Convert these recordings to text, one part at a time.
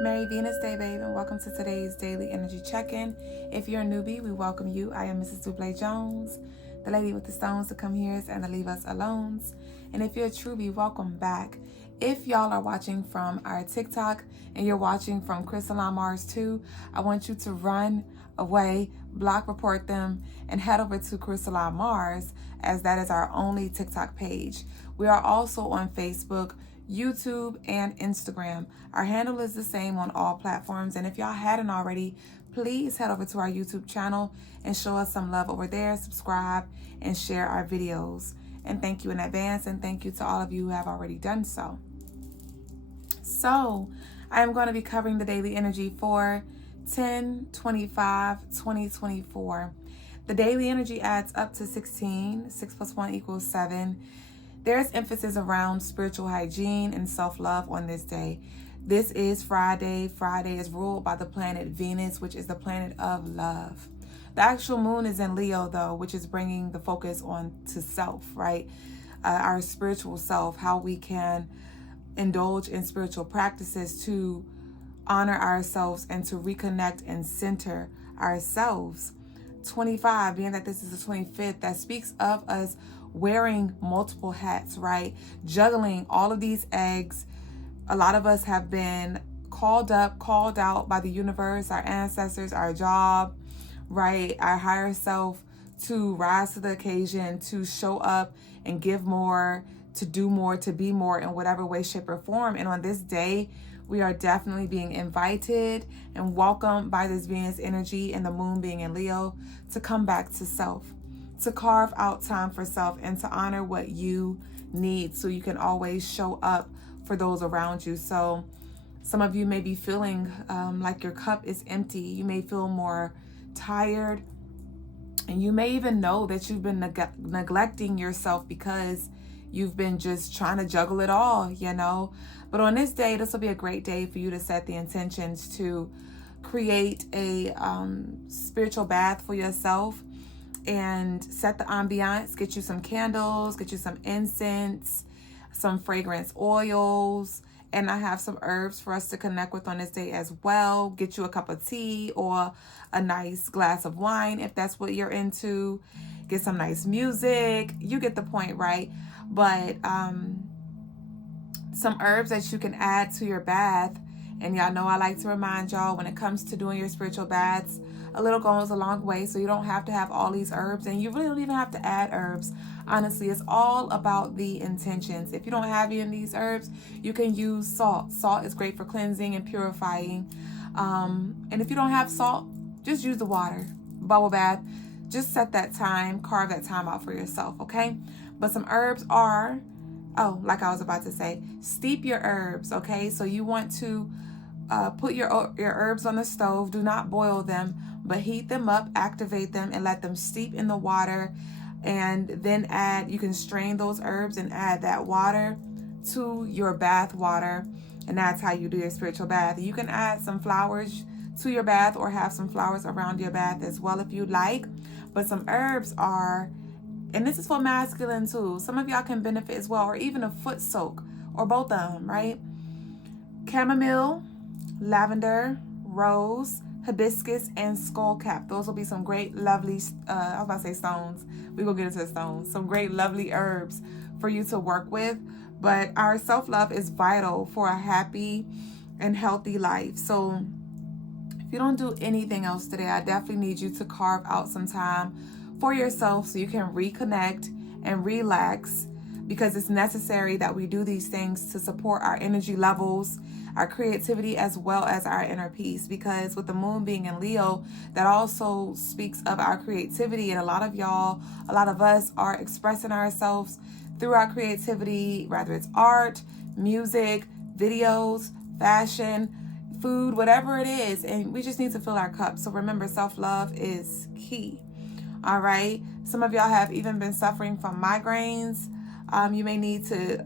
Merry Venus Day, babe, and welcome to today's daily energy check-in. If you're a newbie, we welcome you. I am Mrs. Dublé Jones, the lady with the stones to come here and to leave us alone. And if you're a truebie, welcome back. If y'all are watching from our TikTok and you're watching from Crystaline Mars 2, I want you to run away, block report them, and head over to Crystaline Mars, as that is our only TikTok page. We are also on Facebook, YouTube, and Instagram. Our handle is the same on all platforms, and if y'all hadn't already, please head over to our YouTube channel and show us some love over there, subscribe, and share our videos. And thank you in advance, and thank you to all of you who have already done so. So, I am going to be covering the daily energy for 10/25/2024. The daily energy adds up to 16. 6 + 1 = 7. There's emphasis around spiritual hygiene and self-love on this day. This is Friday. Friday is ruled by the planet Venus, which is the planet of love. The actual moon is in Leo, though, which is bringing the focus on to self, right? Our spiritual self, how we can indulge in spiritual practices to honor ourselves and to reconnect and center ourselves. 25, being that this is the 25th, that speaks of us wearing multiple hats, right? Juggling all of these eggs. A lot of us have been called out by the universe, our ancestors, our job, right? Our higher self, to rise to the occasion, to show up and give more, to do more, to be more in whatever way, shape, or form. And on this day, we are definitely being invited and welcomed by this Venus energy and the moon being in Leo to come back to self, to carve out time for self, and to honor what you need so you can always show up for those around you. So some of you may be feeling like your cup is empty. You may feel more tired, and you may even know that you've been neglecting yourself because you've been just trying to juggle it all, you know. But on this day, this will be a great day for you to set the intentions to create a spiritual bath for yourself and set the ambiance. Get you some candles, get you some incense, some fragrance oils, and I have some herbs for us to connect with on this day as well. Get you a cup of tea or a nice glass of wine if that's what you're into. Get some nice music. You get the point, right? But some herbs that you can add to your bath. And y'all know I like to remind y'all, when it comes to doing your spiritual baths, a little goes a long way. So you don't have to have all these herbs, and you really don't even have to add herbs. Honestly, it's all about the intentions. If you don't have any of these herbs, you can use salt. Salt is great for cleansing and purifying. And if you don't have salt, just use the water. Bubble bath. Just set that time, carve that time out for yourself, okay? But some herbs are, like I was about to say, steep your herbs, okay? So you want to put your herbs on the stove. Do not boil them, but heat them up, activate them, and let them steep in the water. And then you can strain those herbs and add that water to your bath water. And that's how you do your spiritual bath. You can add some flowers to your bath or have some flowers around your bath as well if you'd like. But some herbs are, and this is for masculine too, some of y'all can benefit as well, or even a foot soak, or both of them, right? Chamomile, lavender, rose, hibiscus, and skullcap. Those will be some great, lovely, I was about to say stones. We're going to get into the stones. Some great, lovely herbs for you to work with. But our self-love is vital for a happy and healthy life. So if you don't do anything else today, I definitely need you to carve out some time for yourself so you can reconnect and relax, because it's necessary that we do these things to support our energy levels, our creativity, as well as our inner peace. Because with the moon being in Leo, that also speaks of our creativity. And a lot of us are expressing ourselves through our creativity, whether it's art, music, videos, fashion, food, whatever it is. And we just need to fill our cup. So remember, self-love is key. All right. Some of y'all have even been suffering from migraines. You may need to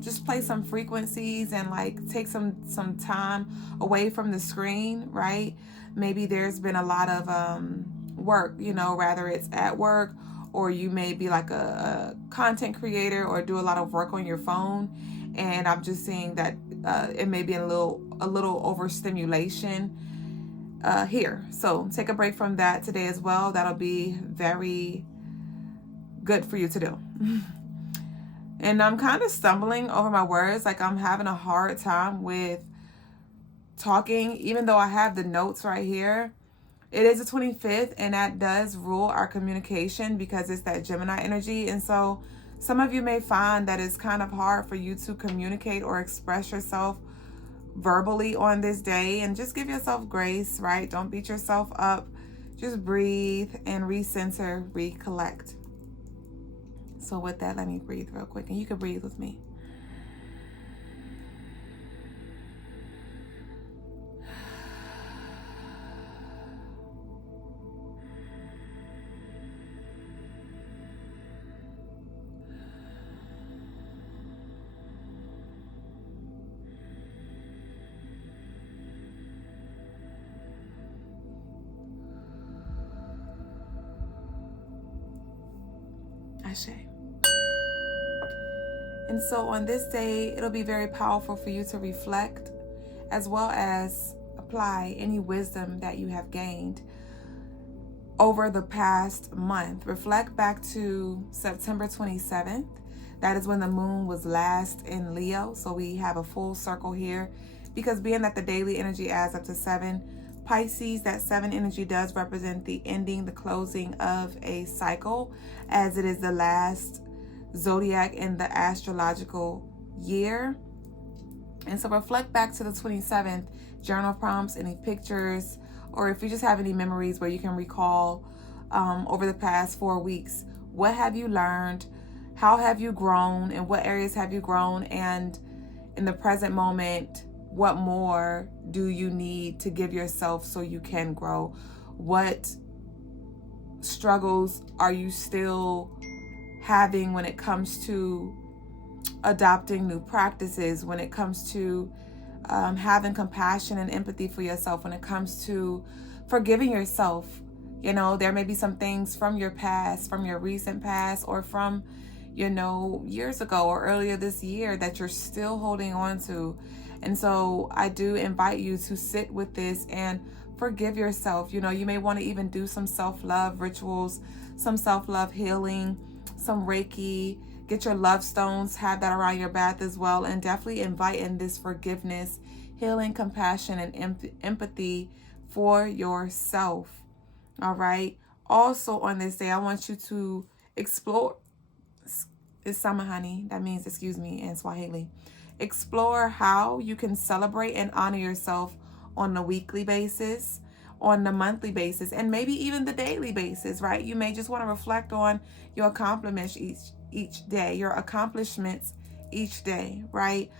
just play some frequencies and like take some time away from the screen, right? Maybe there's been a lot of work, you know, whether it's at work, or you may be like a content creator or do a lot of work on your phone. And I'm just seeing that it may be a little a little overstimulation here. So take a break from that today as well. That'll be very good for you to do. And I'm kind of stumbling over my words. Like I'm having a hard time with talking, even though I have the notes right here. It is the 25th, and that does rule our communication because it's that Gemini energy. And so some of you may find that it's kind of hard for you to communicate or express yourself verbally on this day. And just give yourself grace, right? Don't beat yourself up. Just breathe and recenter, recollect. So with that, let me breathe real quick, and you can breathe with me. Ashe. And so on this day, it'll be very powerful for you to reflect as well as apply any wisdom that you have gained over the past month. Reflect back to September 27th. That is when the moon was last in Leo. So we have a full circle here because being that the daily energy adds up to 7, Pisces, that 7 energy does represent the ending, the closing of a cycle, as it is the last zodiac in the astrological year. And so reflect back to the 27th, journal prompts, any pictures, or if you just have any memories where you can recall over the past 4 weeks, what have you learned? How have you grown? In what areas have you grown? And in the present moment, what more do you need to give yourself so you can grow? What struggles are you still having when it comes to adopting new practices, when it comes to having compassion and empathy for yourself, when it comes to forgiving yourself? You know, there may be some things from your past, from your recent past, or from, you know, years ago or earlier this year that you're still holding on to. And so I do invite you to sit with this and forgive yourself. You know, you may want to even do some self-love rituals, some self-love healing, some Reiki, get your love stones, have that around your bath as well. And definitely invite in this forgiveness, healing, compassion, and empathy for yourself. All right. Also on this day, I want you to explore. It's summer, honey. That means, excuse me, in Swahili. Explore how you can celebrate and honor yourself on the weekly basis, on the monthly basis, and maybe even the daily basis, right? You may just want to reflect on your accomplishments each day, your accomplishments each day, right?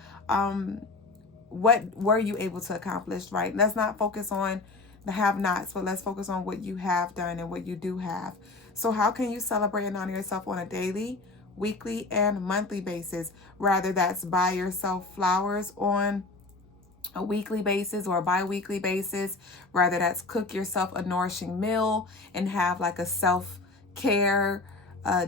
What were you able to accomplish, right? Let's not focus on the have-nots, but let's focus on what you have done and what you do have. So how can you celebrate and honor yourself on a daily, weekly, and monthly basis? Rather that's buy yourself flowers on a weekly basis or a bi-weekly basis. Rather that's cook yourself a nourishing meal and have like a self-care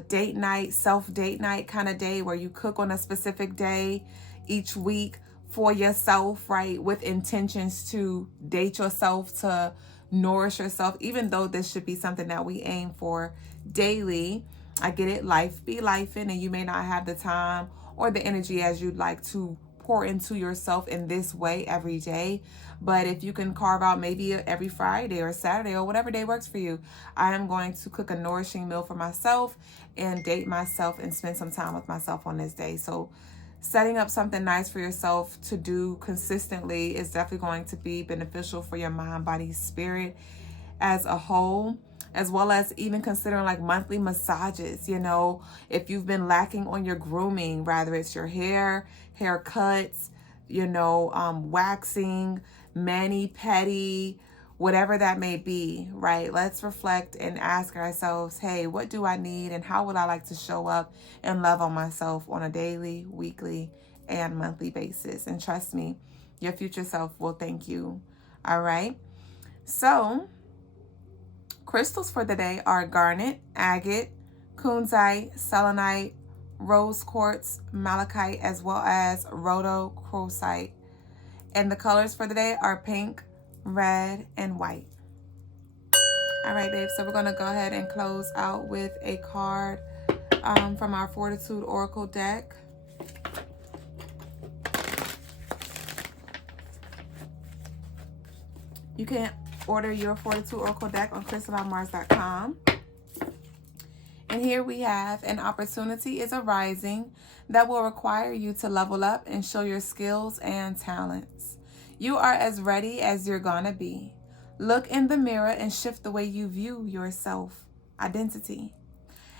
date night, self-date night kind of day where you cook on a specific day each week for yourself, right? With intentions to date yourself, to nourish yourself, even though this should be something that we aim for daily. I get it, life be lifing, and you may not have the time or the energy as you'd like to pour into yourself in this way every day. But if you can carve out maybe every Friday or Saturday or whatever day works for you, I am going to cook a nourishing meal for myself and date myself and spend some time with myself on this day. So setting up something nice for yourself to do consistently is definitely going to be beneficial for your mind, body, spirit as a whole, as well as even considering like monthly massages. You know, if you've been lacking on your grooming, rather it's your hair, haircuts, you know, waxing, mani-pedi, whatever that may be, right? Let's reflect and ask ourselves, hey, what do I need and how would I like to show up and love on myself on a daily, weekly, and monthly basis? And trust me, your future self will thank you. All right. So crystals for the day are garnet, agate, kunzite, selenite, rose quartz, malachite, as well as rhodochrosite. And the colors for the day are pink, red, and white. All right, babe, so we're going to go ahead and close out with a card from our Fortitude Oracle deck. You can order your Fortitude Oracle deck on CrystalineMars.com. And here we have: an opportunity is arising that will require you to level up and show your skills and talents. You are as ready as you're gonna be. Look in the mirror and shift the way you view yourself, identity.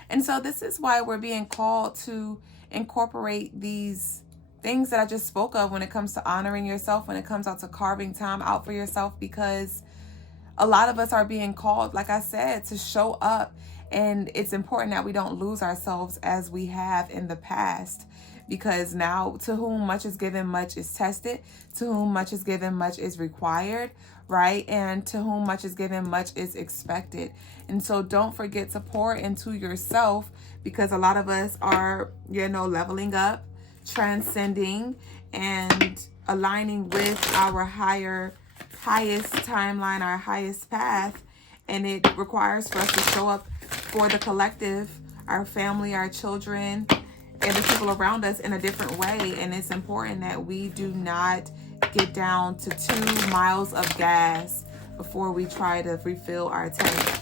And so this is why we're being called to incorporate these things that I just spoke of when it comes to honoring yourself, when it comes out to carving time out for yourself, because a lot of us are being called, like I said, to show up. And it's important that we don't lose ourselves as we have in the past, because now to whom much is given, much is tested. To whom much is given, much is required, right? And to whom much is given, much is expected. And so don't forget to pour into yourself, because a lot of us are, leveling up, transcending, and aligning with our highest timeline, our highest path. And it requires for us to show up for the collective, our family, our children, and the people around us in a different way. And it's important that we do not get down to 2 miles of gas before we try to refill our tank.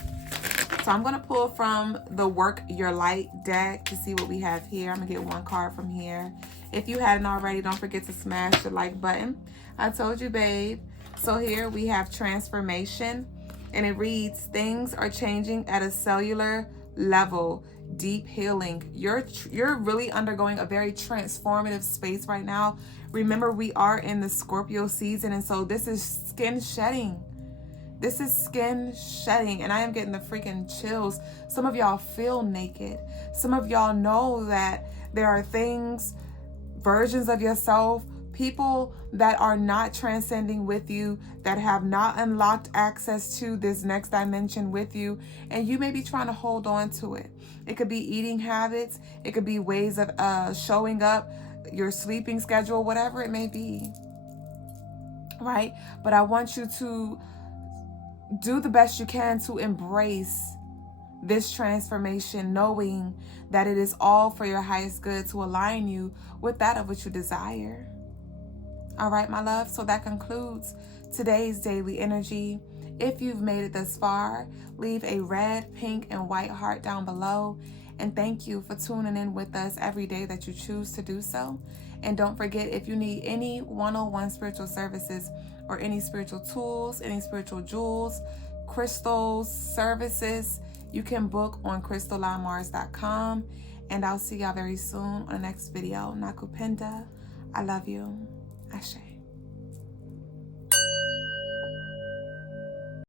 So I'm going to pull from the Work Your Light deck to see what we have here. I'm going to get 1 card from here. If you hadn't already, don't forget to smash the like button. I told you, babe. So here we have transformation, and it reads: things are changing at a cellular level. Deep healing. You're really undergoing a very transformative space right now. Remember, we are in the Scorpio season, and so this is skin shedding. This is skin shedding, and I am getting the freaking chills. Some of y'all feel naked. Some of y'all know that there are things, versions of yourself, people that are not transcending with you, that have not unlocked access to this next dimension with you, and you may be trying to hold on to it. It could be eating habits. It could be ways of showing up, your sleeping schedule, whatever it may be, right? But I want you to do the best you can to embrace this transformation, knowing that it is all for your highest good, to align you with that of which you desire. All right, my love. So that concludes today's daily energy. If you've made it this far, leave a red, pink, and white heart down below. And thank you for tuning in with us every day that you choose to do so. And don't forget, if you need any one-on-one spiritual services or any spiritual tools, any spiritual jewels, crystals, services, you can book on CrystalineMars.com. And I'll see y'all very soon on the next video. Nakupenda. I love you. Ashe.